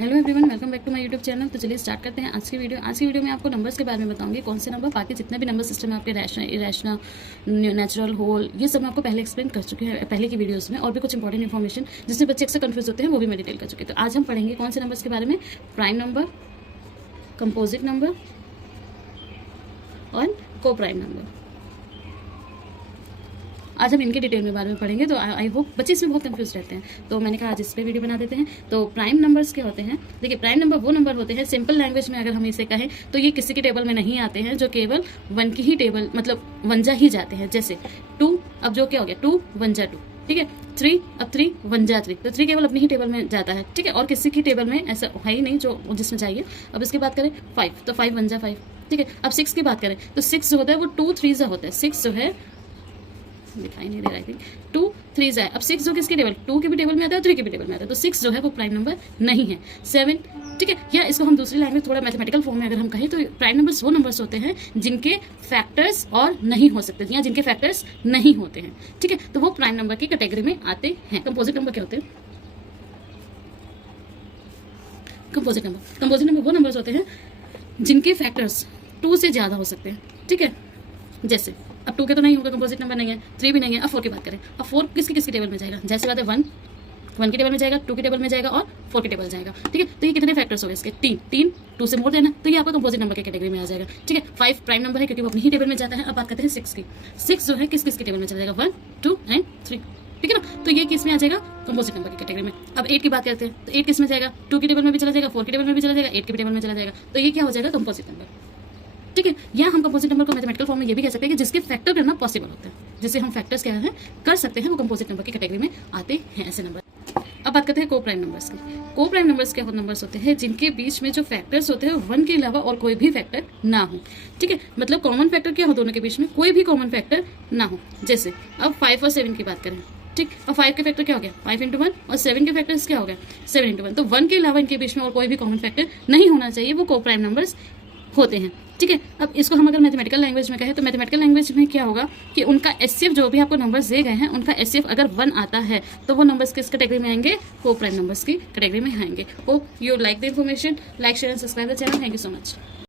Hello everyone, welcome back to my YouTube channel. तो चलिए start करते हैं आज की वीडियो में आपको नंबर्स के बारे में बताऊंगी। कौन से नंबर, बाकी जितने भी नंबर सिस्टम है आपके, रैशनल, इरेशनल, नेचुरल, होल, ये सब मैं आपको पहले एक्सप्लेन कर चुके हैं पहले की वीडियोस में। और भी कुछ इंपॉर्टेंट इन्फॉर्मेशन जिसमें बच्चे अक्सर कंफ्यूज होते हैं वो भी मैं डिटेल कर चुकी हूँ। तो आज हम पढ़ेंगे कौन से नंबर्स के बारे में, प्राइम नंबर, कंपोजिट नंबर और को प्राइम नंबर। आज हम इनके डिटेल में बारे में पढ़ेंगे। तो आई होप बच्चे इसमें बहुत कंफ्यूज रहते हैं, तो मैंने कहा आज इस पे वीडियो बना देते हैं। तो प्राइम नंबर्स क्या होते हैं? देखिए, प्राइम नंबर वो नंबर होते हैं, सिंपल लैंग्वेज में अगर हम इसे कहें तो ये किसी के टेबल में नहीं आते हैं, जो केवल वन की ही टेबल, मतलब वनजा ही जाते हैं। जैसे 2, अब जो क्या हो गया 2 1 जा 2, ठीक है। 3, अब 3 1 जा 3, तो 3 केवल अपनी ही टेबल में जाता है, ठीक है। और किसी की टेबल में ऐसा है ही नहीं जो जिसमें चाहिए। अब इसकी बात करें 5, तो 5 1 जा 5, ठीक है। अब 6 की बात करें तो 6 जो होता है वो 2 3 जा होता है। 6 जो है, दिखाई नहीं दे रहा, आई थिंक 2 3 जाए। अब 6 जो किसकी टेबल, 2 के भी टेबल में आता है, 3 के भी टेबल में आता है, तो 6 जो है वो प्राइम नंबर नहीं है। 7, ठीक है। या इसको हम दूसरी लैंग्वेज थोड़ा मैथमेटिकल फॉर्म में अगर हम कहें तो प्राइम नंबर्स वो नंबर्स होते हैं जिनके फैक्टर्स और नहीं हो सकते, या जिनके फैक्टर्स नहीं होते हैं, ठीक है। तो वो प्राइम नंबर की कैटेगरी में आते हैं। कंपोजिट नंबर क्या होते हैं? कंपोजिट नंबर वो नंबर्स होते हैं जिनके फैक्टर्स 2 से ज्यादा हो सकते हैं, ठीक है। जैसे अब 2 के तो नहीं होगा, कंपोजिट नंबर नहीं है, 3 भी नहीं है। अब 4 की बात करें, अब 4 किसकी टेबल में जाएगा? जैसे बात है 1 की टेबल में जाएगा, 2 की टेबल में जाएगा और 4 की टेबल जाएगा, ठीक है। तो ये कितने फैक्टर्स हो गए इसके? 3 2 से मोर देना, तो ये आपका कंपोजिट नंबर की कैटेगरी में आ जाएगा, ठीक है। 5 प्राइम नंबर है क्योंकि वो अपनी ही टेबल में जाता है। अब बात करते हैं 6 की। 6 जो है किसकी टेबल में चला जाएगा? 1 2 एंड 3, ठीक है ना। तो ये किस में आ जाएगा? कंपोजिट नंबर की कैटेगरी में। अब 8 की बात करते हैं तो 8 किस में जाएगा? 2 की टेबल में भी चला जाएगा, 4 की टेबल में भी चला जाएगा, 8 की टेबल में चला जाएगा, तो ये क्या हो जाएगा? कंपोजिट नंबर, ठीक है। या हम कंपोजिट नंबर को मैथमेटिकल फॉर्म में ये भी कह सकते हैं कि जिसके फैक्टर करना पॉसिबल होता है, जिसे हम फैक्टर्स क्या है कर सकते हैं, वो कंपोजिट नंबर की कैटेगरी में आते हैं ऐसे नंबर। अब बात करते हैं को प्राइम नंबर्स की। को प्राइम नंबर्स क्या नंबर्स होते हैं जिनके बीच में जो फैक्टर्स होते हैं 1 के अलावा और कोई भी फैक्टर ना हो, ठीक है। मतलब कॉमन फैक्टर क्या हो, दोनों के बीच में कोई भी कॉमन फैक्टर ना हो। जैसे अब 5 और 7 की बात करें, ठीक। और 5 के फैक्टर क्या हो गया? 5 × 1, और 7 के फैक्टर्स क्या हो गया? 7 × 1। तो 1 के अलावा इनके बीच में और कोई भी कॉमन फैक्टर नहीं होना चाहिए, वो को प्राइम नंबर्स होते हैं, ठीक है। अब इसको हम अगर मैथमेटिकल लैंग्वेज में कहें तो मैथमेटिकल लैंग्वेज में क्या होगा कि उनका एचसीएफ, जो भी आपको नंबर्स दिए गए हैं, उनका एचसीएफ अगर 1 आता है तो वो नंबर्स किस कैटेगरी में आएंगे? को प्राइम नंबर्स की कैटेगरी में आएंगे। Hope you like the information. Like, share and subscribe the channel. Thank you so much.